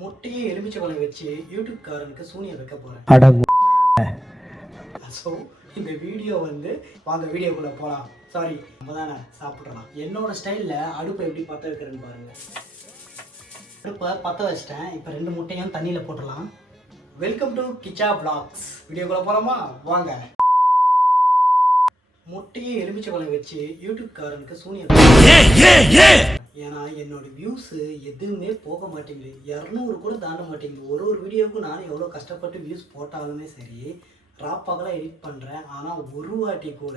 முட்டையை எலுமிச்சை வச்சு யூடியூப் காரனுக்கு சூனிய வைக்க போறேன். ஸோ இந்த வீடியோ வந்து வாங்க வீடியோக்குள்ள போகலாம். சாரி, நம்ம தானே சாப்பிட்றலாம். என்னோட ஸ்டைலில் அடுப்பை எப்படி பற்ற வைக்கிறேன்னு பாருங்க. அடுப்பை பற்ற வச்சிட்டேன். இப்போ 2 முட்டையும் தண்ணியில் போட்டுடலாம். Welcome to Kichcha vlogs. வீடியோக்குள்ள போகலாமா? வாங்க. முட்டையை எலுமிச்சை வச்சு யூடியூப் காரனுக்கு சூனிய ஏன்னா என்னோட வியூஸ் எதுவுமே போக மாட்டேங்குது. 200 கூட தாண்ட மாட்டேங்குது. ஒரு வீடியோவுக்கும் நானும் எவ்வளோ கஷ்டப்பட்டு வியூஸ் போட்டாலுமே சரி, ராப்பாகலாம் எடிட் பண்ணுறேன். ஆனால் ஒரு வாட்டி கூட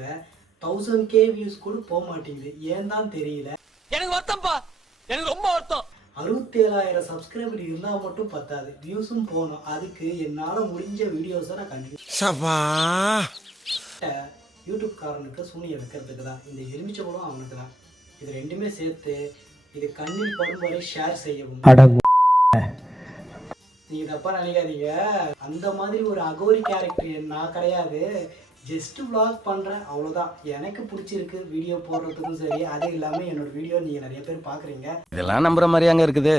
1000K வியூஸ் கூட போக மாட்டேங்குது. ஏன் தான் தெரியல. எனக்கு வருத்தம்ப்பா, எனக்கு ரொம்ப வருத்தம். 67,000 சப்ஸ்கிரைபர் இருந்தால் மட்டும் பத்தாது, வியூஸும் போகணும். அதுக்கு என்னால் முடிஞ்ச வீடியோஸை நான் கண்டிப்பாக யூடியூப் காரனுக்கு சூனிய வைக்கிறதுக்கு தான். இந்த எலுமிச்சை கூட அவனுக்கு தான். இது ரெண்டுமே சேர்த்து இது கண்ணில் படும் வரை ஷேர் செய்யவும். நீங்க தப்பா நினைக்காதீங்க, அந்த மாதிரி ஒரு அகோரி கேரக்டர் நான் கிடையாது. ஜஸ்ட் விளாக் பண்றேன், அவ்வளோதான். எனக்கு பிடிச்சிருக்கு வீடியோ போடுறதுக்கும் சரி. அது இல்லாமல் என்னோட வீடியோ நீங்க நிறைய பேர் பாக்குறீங்க. இதெல்லாம் நம்புற மாதிரியாங்க இருக்குது.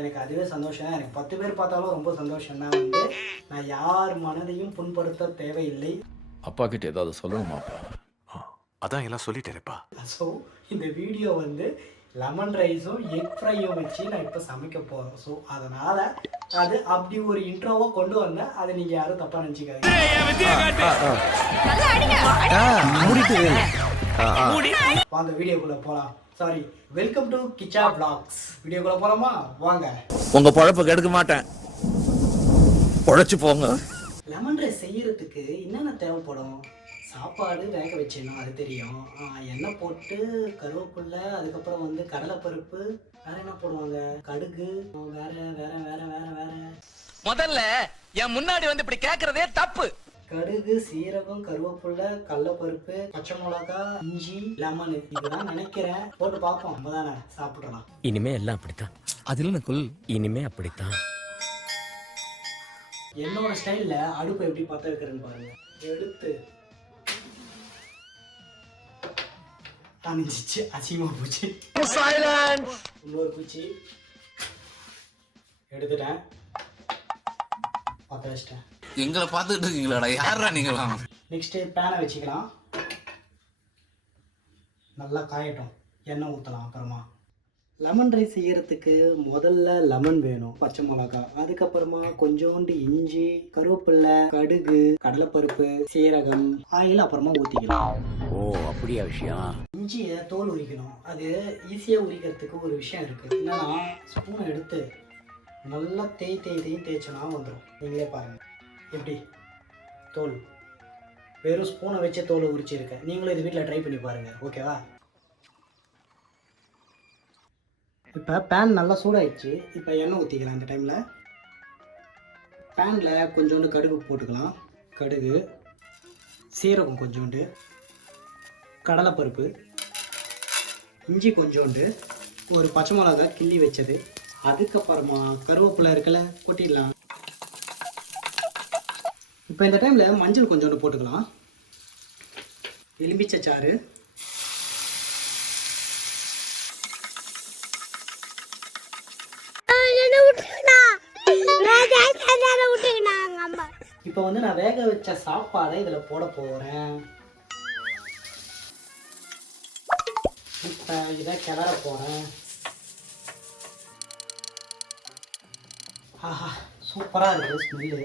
எனக்கு அதுவே சந்தோஷம். எனக்கு 10 பேர் பார்த்தாலும் ரொம்ப சந்தோஷம் தான். வந்து நான் யார் மனதையும் புண்படுத்த தேவையில்லை. அப்பா கிட்ட ஏதாவது சொல்லணுமாப்பா? அதான் எல்லாம் சொல்லிட்டேன்ப்பா. ஸோ இந்த வீடியோ வந்து லெமன் ரைஸும் எக் ஃப்ரையும் வச்சு நான் இப்போ சமைக்க போகிறோம். ஸோ அதனால் அது அப்படி ஒரு இன்ட்ரோவாக கொண்டு வந்தேன். அதை நீங்கள் யாரும் தப்பாக நினச்சிக்காதீங்க. வாங்க வீடியோக்குள்ளே போகலாம். Sorry, welcome to Kichcha vlogs. வீடியோக்குள்ளே போகலாமா? வாங்க. உங்க பழப்ப கெடுக்க மாட்டேன், உழைச்சு போங்க. லெமன் ரைஸ் செய்யறதுக்கு என்னென்ன தேவைப்படும்? சாப்பாடு வேக வச்சிடணும், அது தெரியும். எண்ணெய் போட்டு கருவேப்பிலை, அதுக்கப்புறம் வந்து கடலைப்பருப்பு, வேற என்ன போடுவாங்க, கடுகு, வேற வேற வேற வேற வேற முதல்ல என் முன்னாடி வந்து இப்படி கேக்குறதே தப்பு. கடுகு, சீரகம், கருவேப்பிலை, கடலைப்பருப்பு, பச்சை மிளகா, இஞ்சி, லெமன், இதெல்லாம் நினைக்கிறேன். போட்டு பார்ப்போம். நம்ம தானே சாப்பிடலாம். இனிமே எல்லாம் அப்படித்தான். அதுல கொல் இனிமே அப்படித்தான். என்னோட ஸ்டைல்ல அடுப்பை எப்படி பற்ற வைக்கிறேன்னு பாருங்க. எடுத்து தனிச்சிச்சு, அசிங்கமா போச்சு. இன்னொரு பூச்சி எடுத்துட்டேன், பற்ற வச்சிட்டேன். எங்களை பார்த்துட்டு இருக்கீங்களாடா? யாரா நீங்களா? நெக்ஸ்ட் பேனை வச்சுக்கலாம். நல்லா காயட்டும், எண்ணெய் ஊற்றலாம். அப்புறமா லெமன் ரைஸ் செய்யறதுக்கு முதல்ல லெமன் வேணும், பச்சை மிளகா, அதுக்கப்புறமா கொஞ்சோண்டு இஞ்சி, கருவேப்பிலை, கடுகு, கடலைப்பருப்பு, சீரகம், ஆயில் அப்புறமா ஊற்றிக்கலாம். ஓ, அப்படியா விஷயம்? இஞ்சியை தோல் உரிக்கணும். அது ஈஸியாக உரிக்கிறதுக்கு ஒரு விஷயம் இருக்குது. என்னன்னா, ஸ்பூனை எடுத்து நல்லா தேய்ச்சனா வந்துடும். நீங்களே பாருங்கள் எப்படி தோல். வெறும் ஸ்பூனை வச்சு தோலை உரிச்சிருக்கேன். நீங்களும் இது வீட்டில் ட்ரை பண்ணி பாருங்கள், ஓகேவா? இப்போ பேன் நல்லா சூடாயிடுச்சு. இப்போ எண்ணெய் ஊற்றிக்கலாம். இந்த டைமில் பேனில் கொஞ்சோண்டு கடுகு போட்டுக்கலாம். கடுகு, சீரகம் கொஞ்சோண்டு, கடலைப்பருப்பு, இஞ்சி கொஞ்சோண்டு, ஒரு பச்சை மிளகா கிள்ளி வச்சது, அதுக்கப்புறமா கருவேப்பிலை இருக்குல்ல, கொட்டிடலாம். இப்போ இந்த டைமில் மஞ்சள் கொஞ்சோண்டு போட்டுக்கலாம். எலுமிச்சை சாறு, இப்போ வந்து நான் வேக வச்ச சாப்பாடை இதில் போட போகிறேன். இப்போ இதை கிளற போகிறேன். ஆஹா, சூப்பராக இருக்குது ஸ்மெல்லு.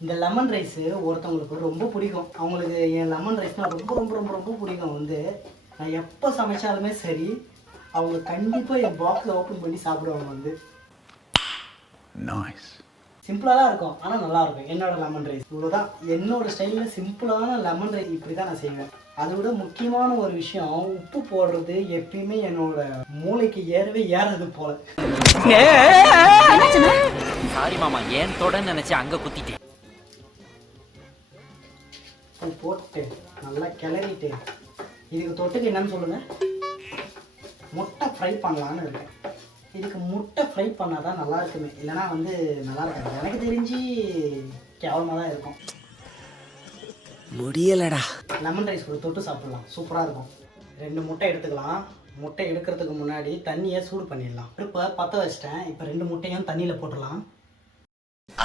இந்த லெமன் ரைஸு ஒருத்தவங்களுக்கு ரொம்ப பிடிக்கும். அவங்களுக்கு என் லெமன் ரைஸ்னால் ரொம்ப ரொம்ப ரொம்ப ரொம்ப பிடிக்கும். வந்து நான் எப்போ சமைச்சாலுமே சரி, அவங்க கண்டிப்பாக என் பாக்ஸில் ஓப்பன் பண்ணி சாப்பிடுவாங்க. வந்து நைஸ். சிம்பிளாக தான் இருக்கும், ஆனால் நல்லாயிருக்கும். என்னோட லெமன் ரைஸ் இவ்வளோதான். என்னோட ஸ்டைலில் சிம்பிளான லெமன் ரைஸ் இப்படி தான் நான் செய்வேன். அதை விட முக்கியமான ஒரு விஷயம், உப்பு போடுறது எப்பயுமே என்னோட மூளைக்கு ஏறாது போல. சாரி மாமா, ஏன் தொட நினைச்சு அங்க குத்திட்டேன். போட்டு நல்லா கிளறிட்டு இதுக்கு தொட்டுக்கு என்னன்னு சொல்லுங்க. முட்டை ஃப்ரை பண்ணலான்னு இருக்கேன். இதுக்கு முட்டை ஃப்ரை பண்ணால் தான் நல்லா இருக்குமே, இல்லைனா வந்து நல்லா இருக்காது. எனக்கு தெரிஞ்சு கேவலமாக தான் இருக்கும். முடியலடா. லெமன் ரைஸ் ஒரு தொட்டு சாப்பிடலாம், சூப்பராக இருக்கும். 2 முட்டை எடுத்துக்கலாம். முட்டை எடுக்கிறதுக்கு முன்னாடி தண்ணியை சூடு பண்ணிடலாம். இப்போ பற்ற வச்சிட்டேன். இப்போ 2 முட்டையும் தண்ணியில் போட்டுடலாம்.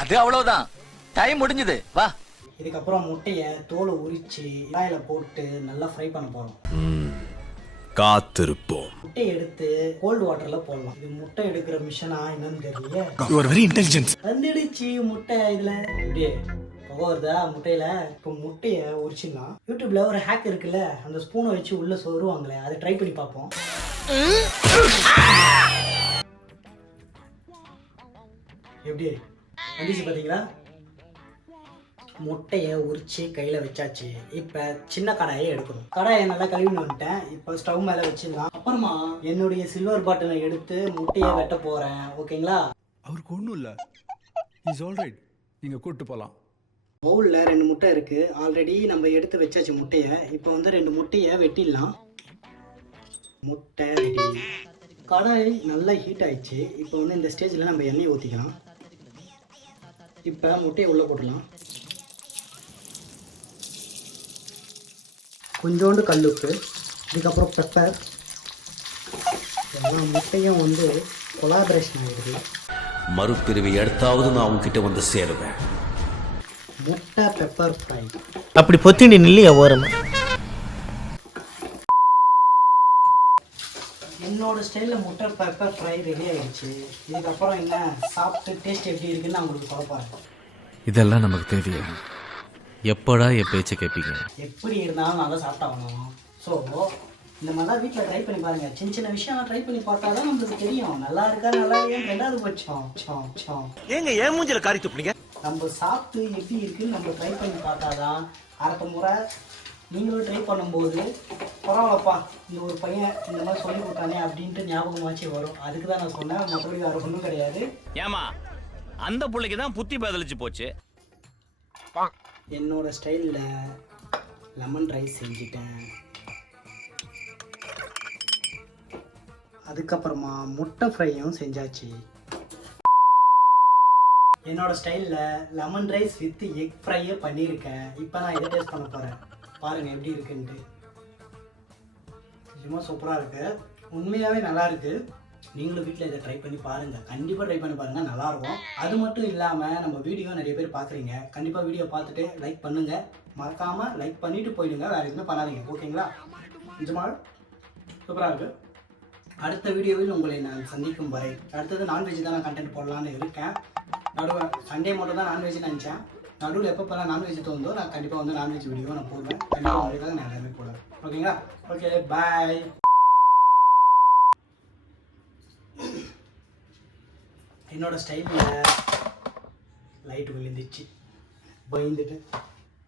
அது அவ்வளவுதான், டைம் முடிஞ்சது, வா. இதுக்கப்புறம் முட்டையை தோலை உரித்து எண்ணெயில் போட்டு நல்லா ஃப்ரை பண்ண போகிறோம். காத்திருப்போம். முட்டையை எடுத்து கோல்டு வாட்டரில் போடலாம். இது முட்டை எடுக்கிற மிஷனா என்னன்னு தெரியல. You are very intelligent. வந்துடுச்சு முட்டை. இதில் இப்படி புகை வருதா முட்டையில்? இப்போ முட்டையை உரிச்சிடலாம். யூடியூப்ல ஒரு ஹேக் இருக்குல்ல, அந்த ஸ்பூனை வச்சு உள்ளே சொருவாங்களே, அதை ட்ரை பண்ணி பார்ப்போம். எப்படி வந்துச்சு பார்த்தீங்களா? முட்டையை உரிச்சு கையில் வச்சாச்சு. இப்போ சின்ன கடாயை எடுக்கணும். கடாயை நல்லா கழுவின்னு வந்துட்டேன். இப்போ ஸ்டவ் மேலே வச்சிடலாம். அப்புறமா என்னுடைய சில்வர் பாட்டிலை எடுத்து முட்டையை வெட்ட போகிறேன். ஓகேங்களா? அவருக்கு ஒன்றும் இல்லை, இஸ் ஆல் ரைட். நீங்கள் கூப்பிட்டு போகலாம். பவுலில் 2 முட்டை இருக்குது. ஆல்ரெடி நம்ம எடுத்து வச்சாச்சு முட்டையை. இப்போ வந்து 2 முட்டையை வெட்டிடலாம். முட்டை ரெடி. கடாய் நல்லா ஹீட் ஆயிடுச்சு. இப்போ வந்து இந்த ஸ்டேஜில் நம்ம எண்ணெய் ஊற்றிக்கலாம். இப்போ முட்டையை உள்ளே போடலாம். கொஞ்சோண்டு கல்லுப்பு, இதுக்கப்புறம் பெப்பர். எல்லா முட்டையும் வந்து கொலாபரேஷன் ஆகிடுது. மறுபிரிவை எடுத்தாவது நான் உங்ககிட்ட வந்து சேருவேன். முட்டை பெப்பர் ஃப்ரை. அப்படி பொத்திண்டி நில்லையா ஓரமா? என்னோட ஸ்டைலில் முட்டை பெப்பர் ஃப்ரை ரெடி ஆகிடுச்சு. இதுக்கப்புறம் என்ன சாப்பிட்டு டேஸ்ட் எப்படி இருக்குன்னு நான் உங்களுக்கு கொடுப்பேன். இதெல்லாம் நமக்கு தேவையா? எப்படா என் பேச்சை கேட்பீங்க? எப்படி இருந்தாலும் நல்லா சாப்பிட்டாகணும். ஸோ இந்த மாதிரிலாம் வீட்டில் ட்ரை பண்ணி பாருங்கள். சின்ன சின்ன விஷயம் ட்ரை பண்ணி பார்த்தா தான் நம்மளுக்கு தெரியும் நல்லா இருக்கா நல்லா இல்லையான்னு. 2வது பட்சம் ஏங்க ஏன் மூஞ்சில காரி துப்புனீங்க? நம்ம சாப்பிட்டு எப்படி இருக்குன்னு நம்ம ட்ரை பண்ணி பார்த்தா தான் அடுத்த முறை நீங்களும் ட்ரை பண்ணும்போது பரவாயில்லப்பா இந்த ஒரு பையன் இந்த மாதிரி சொல்லி கொடுத்தானே அப்படின்ட்டு ஞாபகமாச்சு வரும். அதுக்கு தான் நான் சொன்னேன், மற்றபடி வேறு ஒன்றும் கிடையாது. ஏமா அந்த புள்ளைக்கு தான் புத்தி பதிலிச்சு போச்சு. என்னோட ஸ்டைலில் லெமன் ரைஸ் செஞ்சுட்டேன். அதுக்கப்புறமா முட்டை ஃப்ரையும் செஞ்சாச்சு. என்னோட ஸ்டைலில் லெமன் ரைஸ் வித் எக் ஃப்ரையே பண்ணியிருக்கேன். இப்போ நான் இதை டேஸ்ட் பண்ண போகிறேன். பாருங்கள் எப்படி இருக்குன்ட்டு. சும்மா சூப்பராக இருக்குது. உண்மையாகவே நல்லா இருக்குது. நீங்களும் வீட்டில் இதை ட்ரை பண்ணி பாருங்கள். கண்டிப்பாக ட்ரை பண்ணி பாருங்கள், நல்லாயிருக்கும். அது மட்டும் இல்லாமல் நம்ம வீடியோ நிறைய பேர் பார்க்குறீங்க. கண்டிப்பாக வீடியோ பார்த்துட்டு லைக் பண்ணுங்கள். மறக்காமல் லைக் பண்ணிவிட்டு போயிடுங்க, வேறு எதுவுமே பண்ணாதீங்க. ஓகேங்களா? நிஜமாக சூப்பராக இருக்குது. அடுத்த வீடியோவில் உங்களை நான் சந்திக்கும் வரை. அடுத்தது நான்வெஜ் தான் நான் கண்டென்ட் போடலான்னு இருக்கேன். நடுவில் சண்டே மட்டும் தான் நான்வெஜ் நினச்சேன். நடுவில் எப்பப்போலாம் நான்வெஜ் தோணுதோ நான் கண்டிப்பாக வந்து நான்வெஜ் வீடியோ நான் போடுவேன். கண்டிப்பாக உங்களுக்காக நான் எல்லாமே போடுவேன். ஓகேங்களா? ஓகே, பாய். என்னோட ஸ்டைலில் லைட் விழுந்துச்சு, பயந்துட்டு